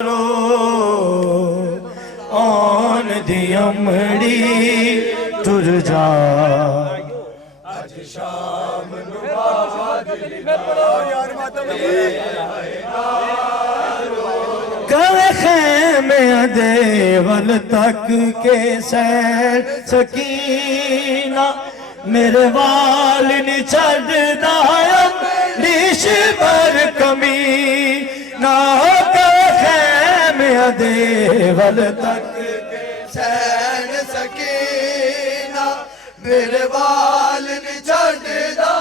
आन दी अमड़ी तुर जा अज शाम कवे खैमे देवल तक के सैर सकीना मेरे वाल नी छड़दा निश पर कमी ना देवल तक के सैन सकीना मेरे वाल छड़दा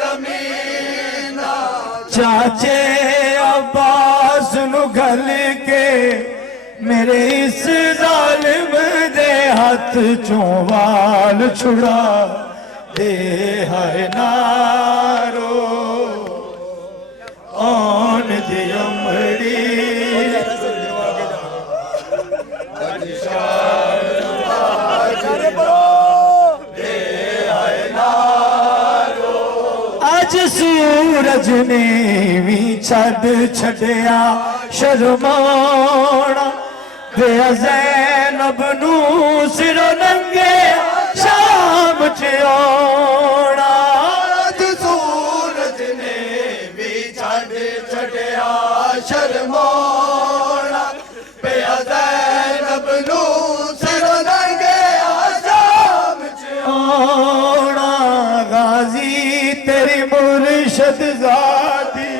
कमीना चाचे अब्बास नु गल के मेरे इस जालिम दे हाथ चों वाल छुड़ा दे है नारो आन दी अमड़ी अज सूरज ने भी छड़ छड़िया शर्माना वे ज़ैनब नू सिरों नंगे शाम च आना अज सूरज ने भी छड़ छड़िया शर्माना वे ज़ैनब नू सिरों नंगे शाम च आना गाजी तेरी मुर्शद ज़ादी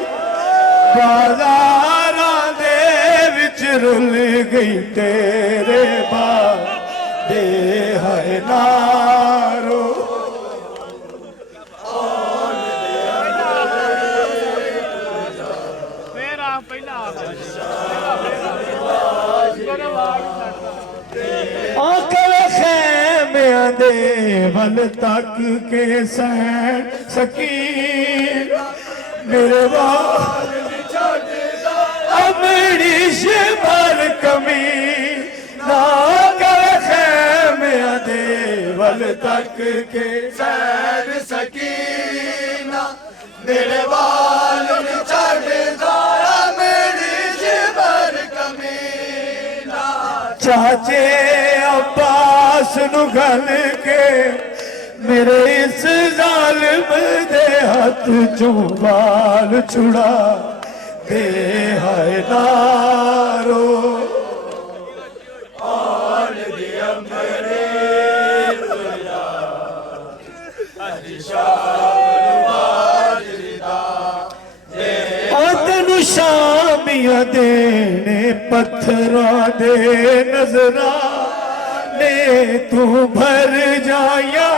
बाज़ारां दे विच रुल गई तेरे बाद दे है नारो आकर खैमे देवल तक के सैन सकीन मेरे वाल अमड़ी पर कमी ना कर खैमे देवल तक के सैन सकीना मेरे वाल छड़दा अमड़ी पर कमी ना चाचे अब्बास नु गल के मेरे इस जालिम दे हाथ चों वाल छुड़ा दे है नारो आन दी अमड़ी तुर जा अज शाम तेनू शामियां देने पत्थरां दे नजरा ने तू भर जाया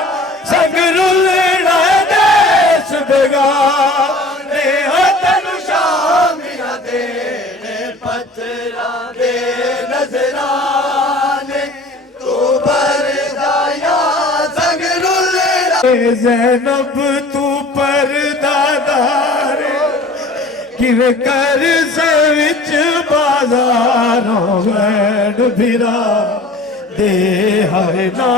संग रुलना देस बेगाने तेनू शामियां देने पत्थरां दे नजराने तू भर जाया संग रुलना ज़ैनब तू परदादार किवे कर से विच बाजारों वैन फिरा दे है ना